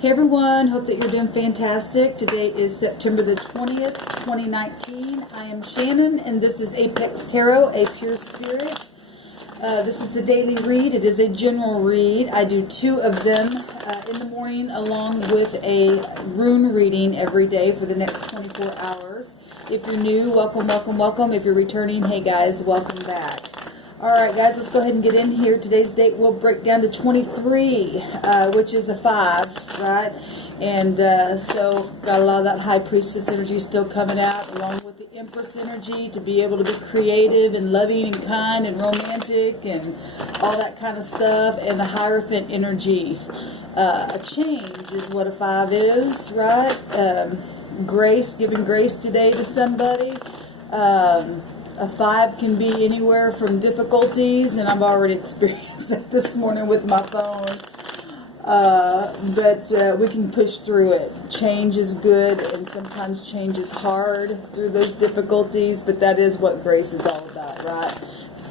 Hey everyone, hope that you're doing fantastic. Today is September the 20th, 2019. I am Shannon and this is Apex Tarot, a pure spirit. This is the daily read. It is a general read. I do 2 of them in the morning along with a rune reading every day for the next 24 hours. If you're new, welcome, welcome, welcome. If you're returning, hey guys, welcome back. Alright guys, let's go ahead and get in here. Today's date will break down to 23, which is a 5, right? And so got a lot of that High Priestess energy still coming out, along with the Empress energy to be able to be creative and loving and kind and romantic and all that kind of stuff. And the Hierophant energy. A change is what a 5 is, right? Grace, giving grace today to somebody. A 5 can be anywhere from difficulties, and I've already experienced that this morning with my phone. But we can push through it. Change is good, and sometimes change is hard through those difficulties, but that is what grace is all about, right?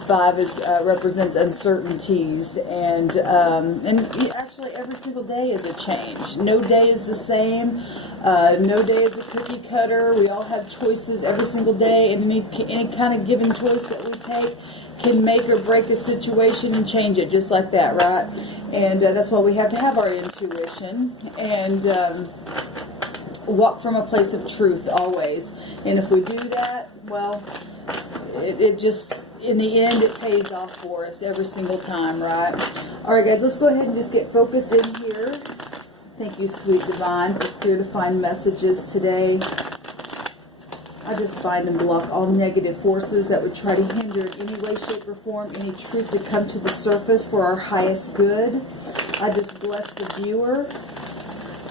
5 is represents uncertainties, and actually every single day is a change. No day is the same. No day is a cookie cutter. We all have choices every single day, and any kind of given choice that we take can make or break a situation and change it just like that, right? And that's why we have to have our intuition and walk from a place of truth always. And if we do that, well, it just, in the end, it pays off for us every single time, right? All right, guys, let's go ahead and just get focused in here. Thank you, Sweet Divine, for clear defined messages today. I just bind and block all negative forces that would try to hinder in any way, shape, or form any truth to come to the surface for our highest good. I just bless the viewer,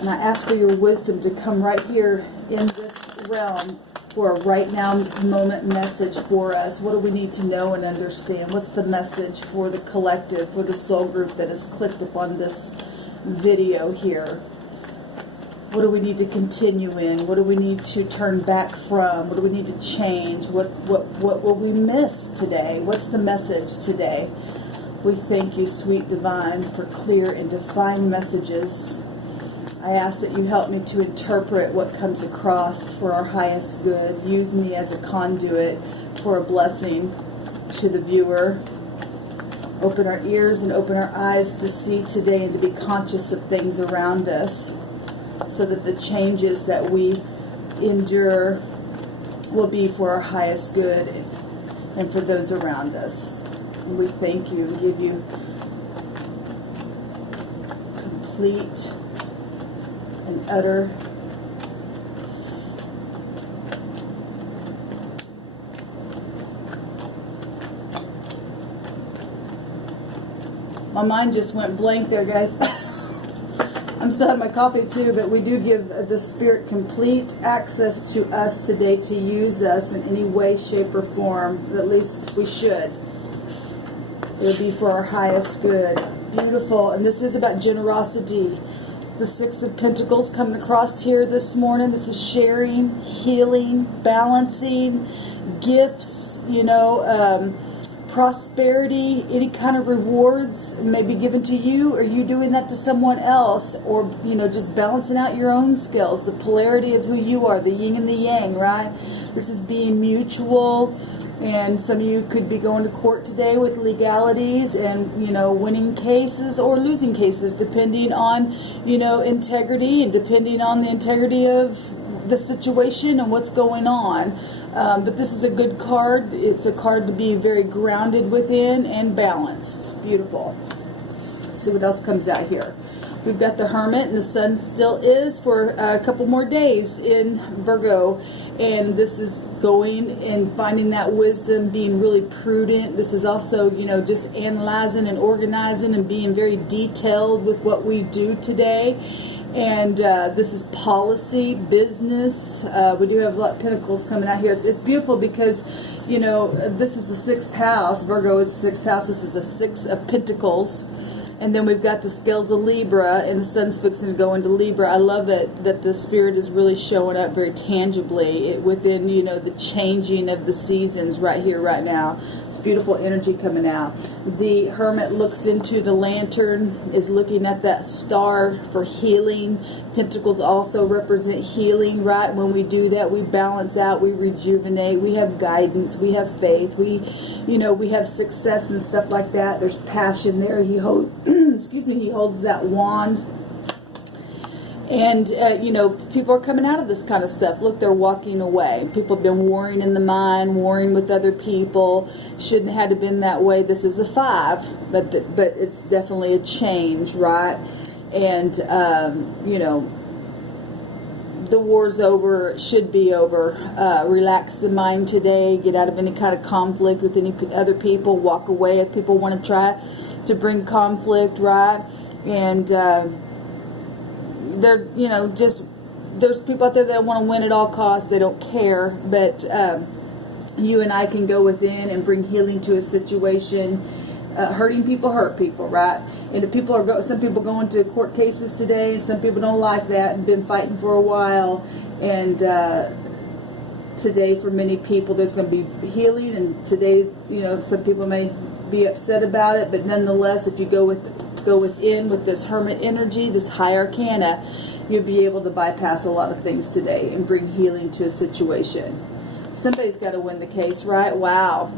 and I ask for your wisdom to come right here in this realm for a right now moment message for us. What do we need to know and understand? What's the message for the collective, for the soul group that has clicked upon this video here? What do we need to continue in? What do we need to turn back from? What do we need to change? What will we miss today? What's the message today? We thank you, Sweet Divine, for clear and defined messages. I ask that you help me to interpret what comes across for our highest good. Use me as a conduit for a blessing to the viewer. Open our ears and open our eyes to see today and to be conscious of things around us, so that the changes that we endure will be for our highest good and for those around us. And we thank you and give you complete and utter my mind just went blank there, guys. I'm still having my coffee too, but we do give the Spirit complete access to us today to use us in any way, shape, or form. At least we should. It'll be for our highest good. Beautiful. And this is about generosity. The 6 of Pentacles coming across here this morning. This is sharing, healing, balancing, gifts, prosperity, any kind of rewards may be given to you, or you doing that to someone else, or just balancing out your own skills, the polarity of who you are, the yin and the yang, right? This is being mutual, and some of you could be going to court today with legalities and winning cases or losing cases, depending on integrity and depending on the integrity of the situation and what's going on. But this is a good card. It's a card to be very grounded within and balanced. Beautiful. Let's see what else comes out here. We've got the Hermit, and the Sun still is for a couple more days in Virgo. And this is going and finding that wisdom, being really prudent. This is also, just analyzing and organizing and being very detailed with what we do today. And this is policy, business. We do have a lot of pentacles coming out here. It's beautiful because, this is the 6th house. Virgo is the 6th house. This is the 6 of Pentacles. And then we've got the scales of Libra, and the Sun's fixing to go into Libra. I love that the Spirit is really showing up very tangibly within, the changing of the seasons right here, right now. It's beautiful energy coming out. The Hermit looks into the lantern, is looking at that star for healing. Pentacles also represent healing, right? When we do that, we balance out, we rejuvenate, we have guidance, we have faith, we have success and stuff like that. There's passion there. He holds, excuse me, he holds that wand. And, people are coming out of this kind of stuff. Look, they're walking away. People have been warring in the mind, warring with other people. Shouldn't have had been that way. This is a 5, but it's definitely a change, right? And, the war's over, should be over. Relax the mind today. Get out of any kind of conflict with any other people. Walk away if people want to try to bring conflict, right? And, there's people out there that want to win at all costs. They don't care, but you and I can go within and bring healing to a situation. Hurting people hurt people, right? And if some people go into court cases today, and some people don't like that and been fighting for a while. And today, for many people, there's going to be healing. And today, some people may be upset about it, but nonetheless, if you go within with this Hermit energy, this high arcana, you'll be able to bypass a lot of things today and bring healing to a situation. Somebody's got to win the case, right? Wow.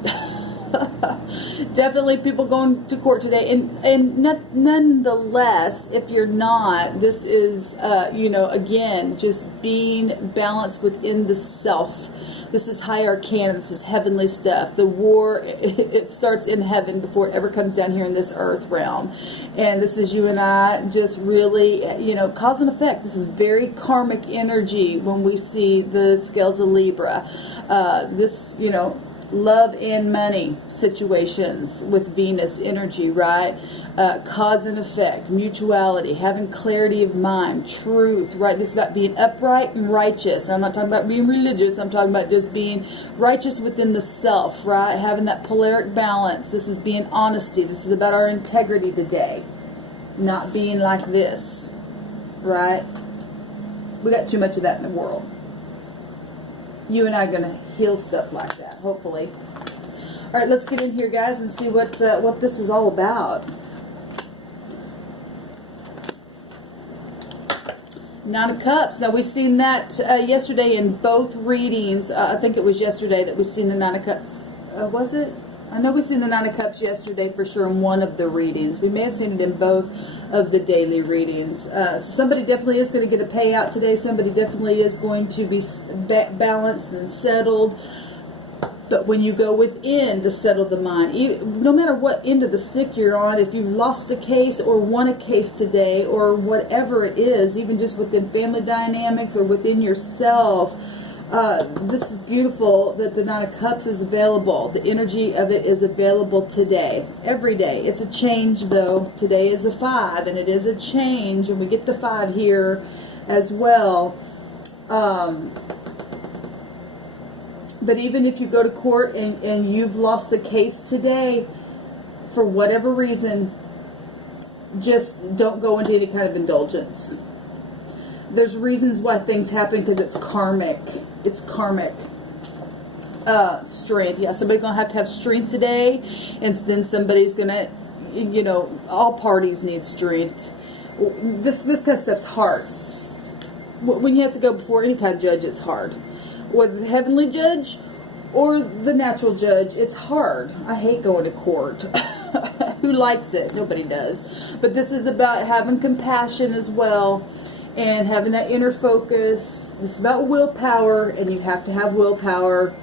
Definitely people going to court today, and nonetheless, if you're not, this is again, just being balanced within the self. This is high arcana. This is heavenly stuff. The war, it starts in heaven before it ever comes down here in this earth realm. And this is you and I just really, cause and effect. This is very karmic energy when we see the scales of Libra. Love and money situations with Venus energy, right? Cause and effect, mutuality, having clarity of mind, truth, right? This is about being upright and righteous. I'm not talking about being religious. I'm talking about just being righteous within the self, right? Having that polaric balance. This is being honesty. This is about our integrity today. Not being like this, right? We got too much of that in the world. You and I are going to heal stuff like that, hopefully. All right, let's get in here, guys, and see what this is all about. Nine of Cups. Now, we've seen that yesterday in both readings. I think it was yesterday that we've seen the Nine of Cups. Was it? I know we've seen the Nine of Cups yesterday for sure in one of the readings. We may have seen it in both of the daily readings. So somebody definitely is going to get a payout today. Somebody definitely is going to be balanced and settled. But when you go within to settle the mind, no matter what end of the stick you're on, if you've lost a case or won a case today or whatever it is, even just within family dynamics or within yourself, this is beautiful that the Nine of Cups is available. The energy of it is available today, every day. It's a change, though. Today is a 5, and it is a change, and we get the 5 here as well. But even if you go to court and you've lost the case today, for whatever reason, just don't go into any kind of indulgence. There's reasons why things happen because it's karmic. It's karmic. Strength. Yeah, somebody's going to have strength today, and then somebody's going to, all parties need strength. This kind of stuff's hard. When you have to go before any kind of judge, it's hard. Whether the heavenly judge or the natural judge, it's hard. I hate going to court. Who likes it? Nobody does. But this is about having compassion as well and having that inner focus. It's about willpower, and you have to have willpower.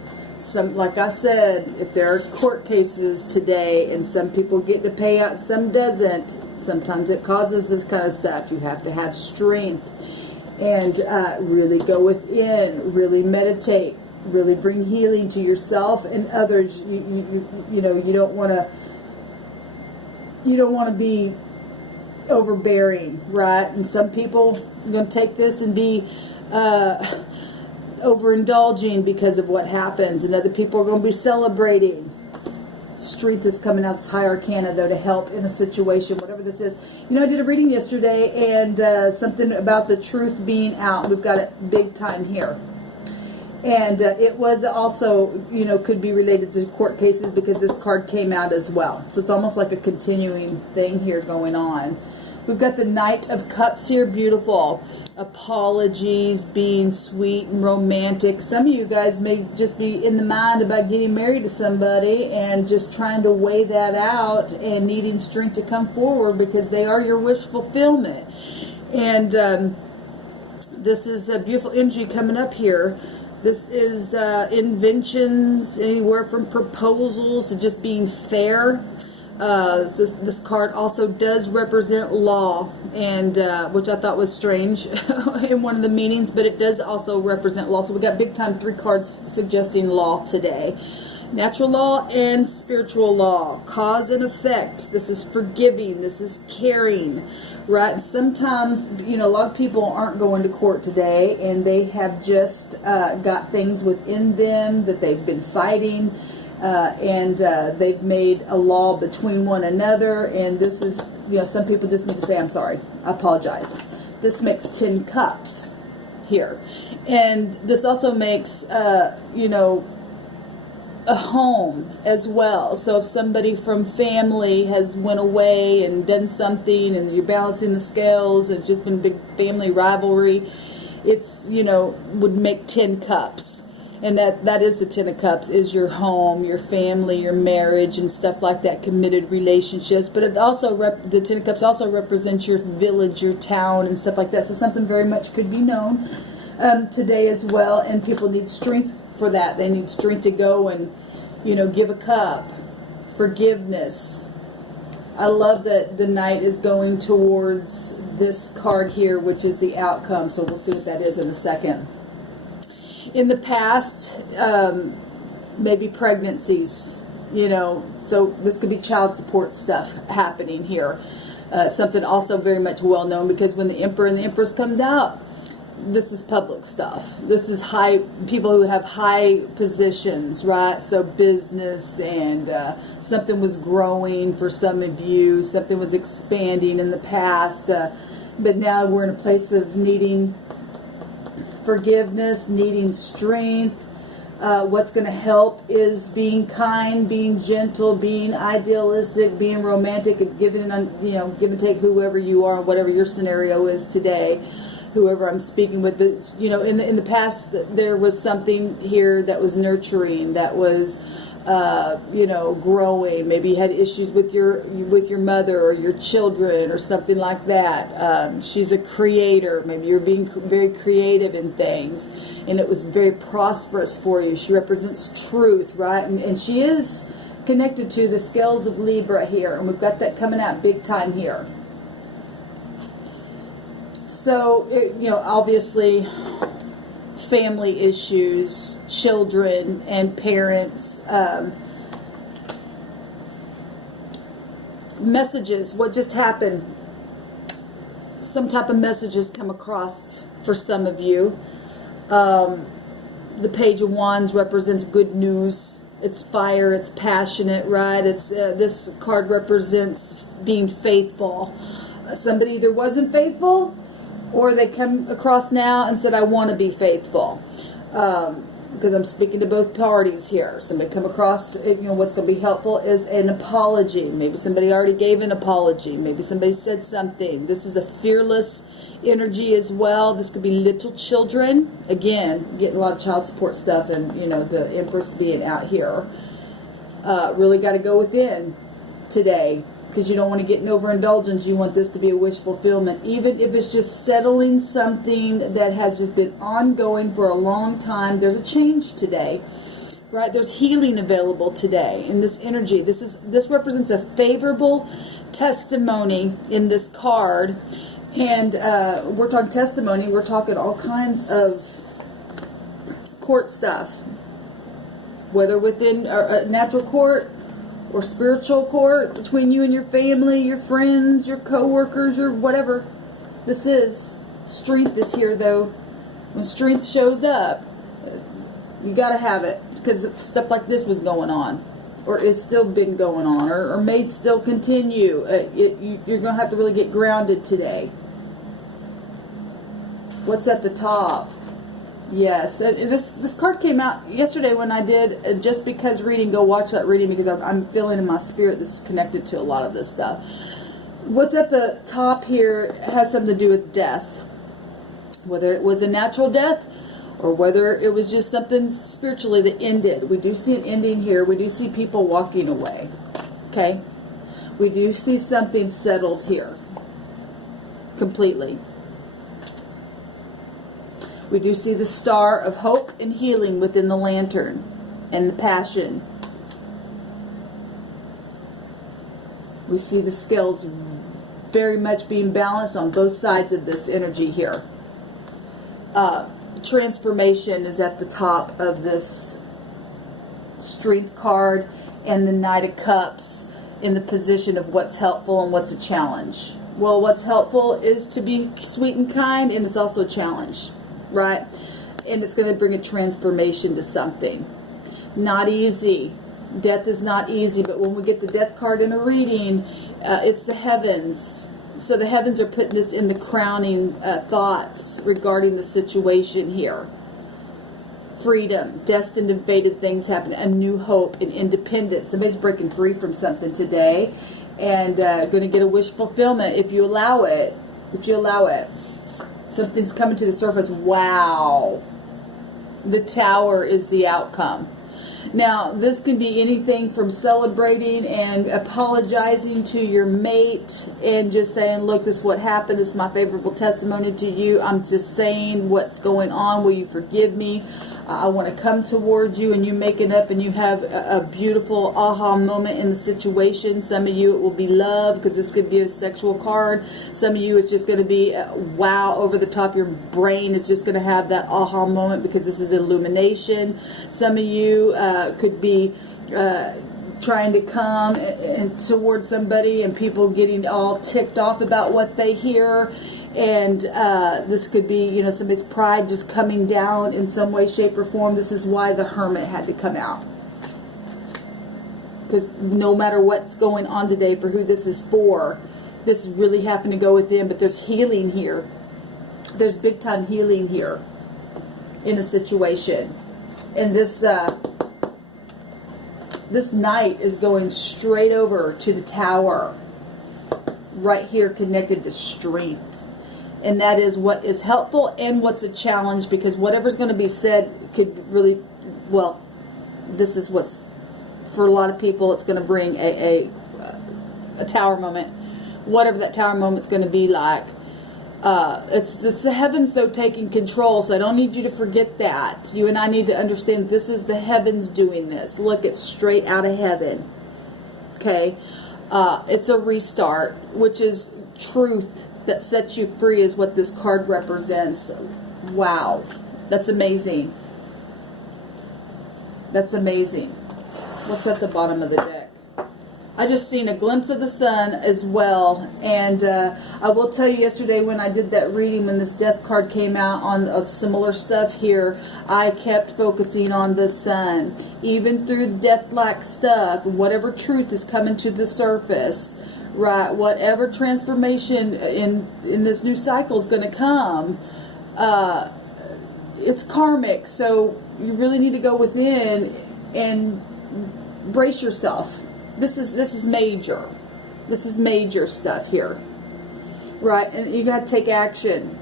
Like I said, if there are court cases today and some people get to pay out, some doesn't, sometimes it causes this kind of stuff. You have to have strength. And really go within, really meditate, really bring healing to yourself and others. You don't want to be overbearing, right? And some people are going to take this and be overindulging because of what happens, and other people are going to be celebrating. Strength is coming out. This high arcana, though, to help in a situation, whatever this is. I did a reading yesterday, and something about the truth being out. We've got it big time here. And it was also, you know, could be related to court cases because this card came out as well. So it's almost like a continuing thing here going on. We've got the Knight of Cups here, beautiful. Apologies, being sweet and romantic. Some of you guys may just be in the mind about getting married to somebody and just trying to weigh that out and needing strength to come forward because they are your wish fulfillment. And this is a beautiful energy coming up here. This is inventions, anywhere from proposals to just being fair. This card also does represent law, and which I thought was strange in one of the meanings, but it does also represent law. So we got big time 3 cards suggesting law today. Natural law and spiritual law. Cause and effect. This is forgiving. This is caring. Right? And sometimes, you know, a lot of people aren't going to court today, and they have just got things within them that they've been fighting, and they've made a law between one another, and this is, you know, some people just need to say, I'm sorry, I apologize. This makes 10 cups here. And this also makes, you know, a home as well. So if somebody from family has went away and done something and you're balancing the scales, it's just been big family rivalry, it's, you know, would make 10 cups. And that is the 10 of Cups, is your home, your family, your marriage, and stuff like that, committed relationships. But it also, the 10 of Cups also represents your village, your town, and stuff like that. So something very much could be known today as well. And people need strength for that. They need strength to go and, you know, give a cup. Forgiveness. I love that the Knight is going towards this card here, which is the outcome. So we'll see what that is in a second. In the past, maybe pregnancies, you know, so this could be child support stuff happening here. Something also very much well known, because when the Emperor and the Empress comes out, this is public stuff. This is high, people who have high positions, right? So business, and something was growing for some of you, something was expanding in the past, but now we're in a place of needing forgiveness, needing strength. What's going to help is being kind, being gentle, being idealistic, being romantic, and giving, you know, give and take whoever you are, whatever your scenario is today, whoever I'm speaking with. But, you know, in the past, there was something here that was nurturing, that was, you know, growing. Maybe you had issues with your mother or your children or something like that. She's a creator. Maybe you're being very creative in things, and it was very prosperous for you. She represents truth, right? And she is connected to the scales of Libra here, and we've got that coming out big time here. So, you know, obviously, family issues, children and parents, messages, what just happened, some type of messages come across for some of you. The Page of Wands represents good news. It's fire, it's passionate, right? It's this card represents being faithful. Somebody either wasn't faithful, or they come across now and said, I want to be faithful. Because I'm speaking to both parties here. Somebody come across, you know, what's going to be helpful is an apology. Maybe somebody already gave an apology. Maybe somebody said something. This is a fearless energy as well. This could be little children. Again, getting a lot of child support stuff, and, you know, the Empress being out here. Really got to go within today, because you don't want to get an overindulgence. You want this to be a wish fulfillment, even if it's just settling something that has just been ongoing for a long time. There's a change today, right? There's healing available today in this energy. This represents a favorable testimony in this card, and we're talking testimony. We're talking all kinds of court stuff, whether within a natural court or spiritual court, between you and your family, your friends, your co-workers, your whatever. This is strength is here, though. When strength shows up, you got to have it, because stuff like this was going on, or is still been going on, or may still continue. You're going to have to really get grounded today. What's at the top? Yes, this card came out yesterday when I did Just Because reading. Go watch that reading because I'm feeling in my spirit this is connected to a lot of this stuff. What's at the top here has something to do with death. Whether it was a natural death or whether it was just something spiritually that ended. We do see an ending here. We do see people walking away. Okay? We do see something settled here. Completely. We do see the star of hope and healing within the lantern and the passion. We see the scales very much being balanced on both sides of this energy here. Transformation is at the top of this Strength card, and the Knight of Cups in the position of what's helpful and what's a challenge. Well, what's helpful is to be sweet and kind, and it's also a challenge. Right? And it's going to bring a transformation to something. Not easy. Death is not easy, but when we get the death card in a reading, it's the heavens. So the heavens are putting this in the crowning thoughts regarding the situation here. Freedom, destined and fated things happen, a new hope and independence. Somebody's breaking free from something today and going to get a wish fulfillment if you allow it. If you allow it. Something's coming to the surface. Wow. The Tower is the outcome. Now, this can be anything from celebrating and apologizing to your mate and just saying, look, this is what happened. This is my favorable testimony to you. I'm just saying what's going on. Will you forgive me? I want to come towards you, and you make it up, and you have a beautiful aha moment in the situation. Some of you, it will be love, because this could be a sexual card. Some of you, it's just going to be wow, over the top. Your brain is just going to have that aha moment because this is illumination. Some of you could be trying to come and towards somebody, and people getting all ticked off about what they hear. And this could be, you know, somebody's pride just coming down in some way, shape, or form. This is why the Hermit had to come out. Because no matter what's going on today for who this is for, this is really having to go within. But there's healing here. There's big time healing here in a situation. And this this Knight is going straight over to the Tower. Right here, connected to strength. And that is what is helpful and what's a challenge, because whatever's going to be said could really, well, this is what's, for a lot of people, it's going to bring a tower moment. Whatever that tower moment's going to be like. It's the heavens, though, taking control, so I don't need you to forget that. You and I need to understand this is the heavens doing this. Look, it's straight out of heaven. Okay? It's a restart, which is truth that sets you free is what this card represents. Wow. That's amazing. That's amazing. What's at the bottom of the deck? I just seen a glimpse of the sun as well. And I will tell you, yesterday when I did that reading, when this death card came out on similar stuff here, I kept focusing on the sun. Even through death-like stuff, whatever truth is coming to the surface, right, whatever transformation in this new cycle is going to come, it's karmic. So you really need to go within and brace yourself. This is major. This is major stuff here, right? And you got to take action.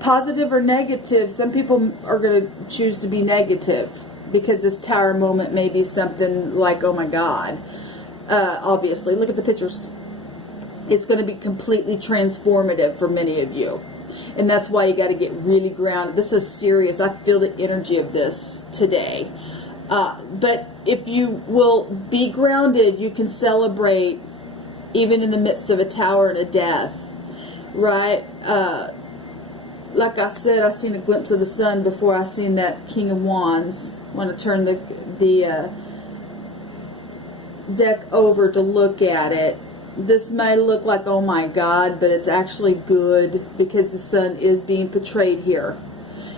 Positive or negative, some people are going to choose to be negative because this Tower moment may be something like, oh my God. Obviously, look at the pictures. It's going to be completely transformative for many of you. And that's why you got to get really grounded. This is serious. I feel the energy of this today. But if you will be grounded, you can celebrate even in the midst of a tower and a death. Right? Like I said, I seen a glimpse of the sun before I seen that King of Wands. I want to turn the deck over to look at it. This may look like, oh my God, but it's actually good because the sun is being portrayed here.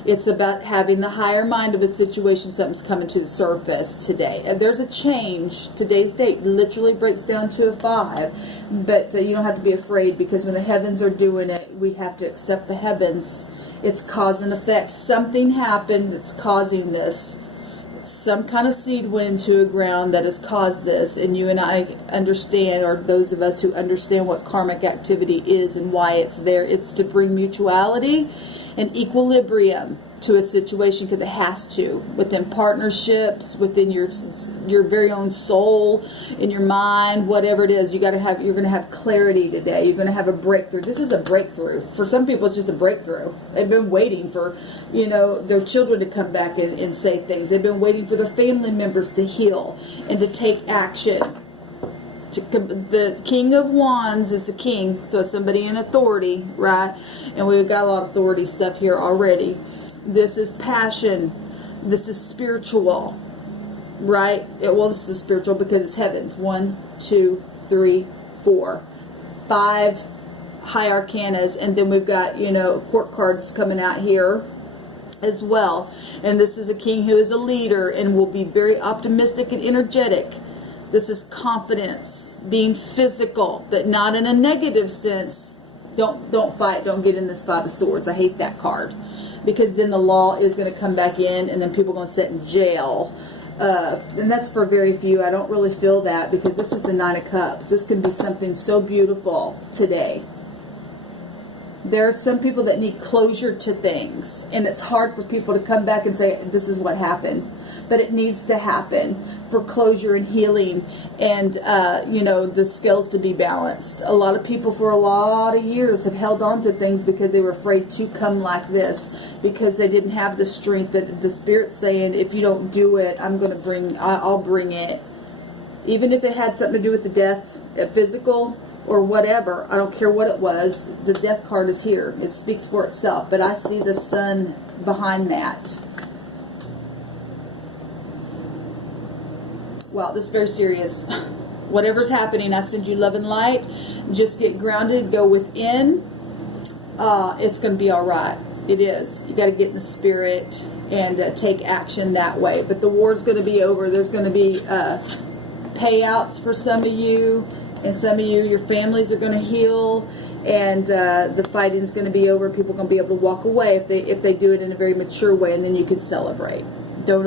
It's about having the higher mind of a situation. Something's coming to the surface today. There's a change. Today's date literally breaks down to a 5. But you don't have to be afraid, because when the heavens are doing it, we have to accept the heavens. It's cause and effect. Something happened that's causing this. Some kind of seed went into a ground that has caused this, and you and I understand, or those of us who understand what karmic activity is and why it's there. It's to bring mutuality and equilibrium to a situation, because it has to, within partnerships, within your very own soul, in your mind, whatever it is. You're going to have clarity today. You're going to have a breakthrough. This is a breakthrough. For some people, it's just a breakthrough. They've been waiting for, their children to come back and say things. They've been waiting for their family members to heal and to take action. The King of Wands is a king, so it's somebody in authority, right? And we've got a lot of authority stuff here already. This is passion. This is spiritual, right? This is spiritual because it's heavens. 1, 2, 3, 4, 5 high arcanas, and then we've got court cards coming out here as well. And this is a king who is a leader and will be very optimistic and energetic. This is confidence, being physical, but not in a negative sense. Don't fight. Don't get in this 5 of Swords. I hate that card, because then the law is going to come back in, and then people are going to sit in jail. And that's for very few. I don't really feel that, because this is the 9 of Cups. This can be something so beautiful today. There are some people that need closure to things, and it's hard for people to come back and say, this is what happened. But it needs to happen for closure and healing, and, the scales to be balanced. A lot of people for a lot of years have held on to things because they were afraid to come like this, because they didn't have the strength. But the Spirit's saying, if you don't do it, I'll bring it. Even if it had something to do with the death, physical, or whatever, I don't care what it was, the death card is here. It speaks for itself, but I see the sun behind that. Wow, this is very serious. Whatever's happening, I send you love and light. Just get grounded, go within. It's going to be all right. It is. You got to get in the spirit and take action that way. But the war's going to be over. There's going to be payouts for some of you. And some of you, your families are going to heal, and the fighting is going to be over. People are going to be able to walk away if they do it in a very mature way, and then you can celebrate. Don't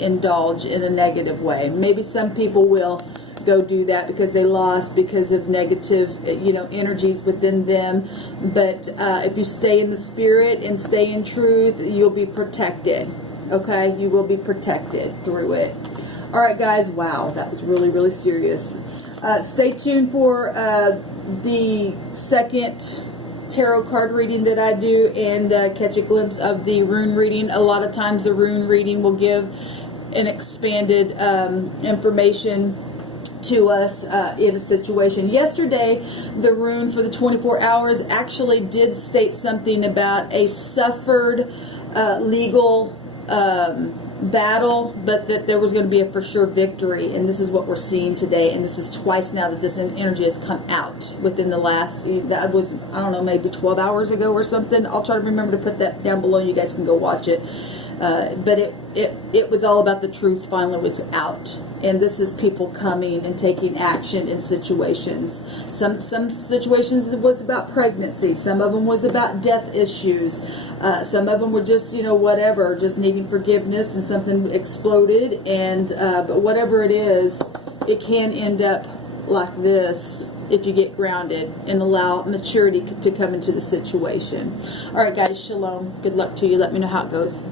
indulge in a negative way. Maybe some people will go do that because they lost, because of negative, energies within them. But if you stay in the spirit and stay in truth, you'll be protected. Okay, you will be protected through it. All right, guys. Wow, that was really, really serious. Stay tuned for the second tarot card reading that I do, and catch a glimpse of the rune reading. A lot of times the rune reading will give an expanded information to us in a situation. Yesterday, the rune for the 24 hours actually did state something about a suffered legal battle, but that there was going to be a for sure victory, and this is what we're seeing today. And this is twice now that this energy has come out within the last, that was, I don't know, maybe 12 hours ago or something. I'll try to remember to put that down below. You guys can go watch it. But it was all about the truth finally was out. And this is people coming and taking action in situations. Some situations it was about pregnancy. Some of them was about death issues. Some of them were just, whatever, just needing forgiveness, and something exploded. And but whatever it is, it can end up like this if you get grounded and allow maturity to come into the situation. All right, guys, shalom. Good luck to you. Let me know how it goes.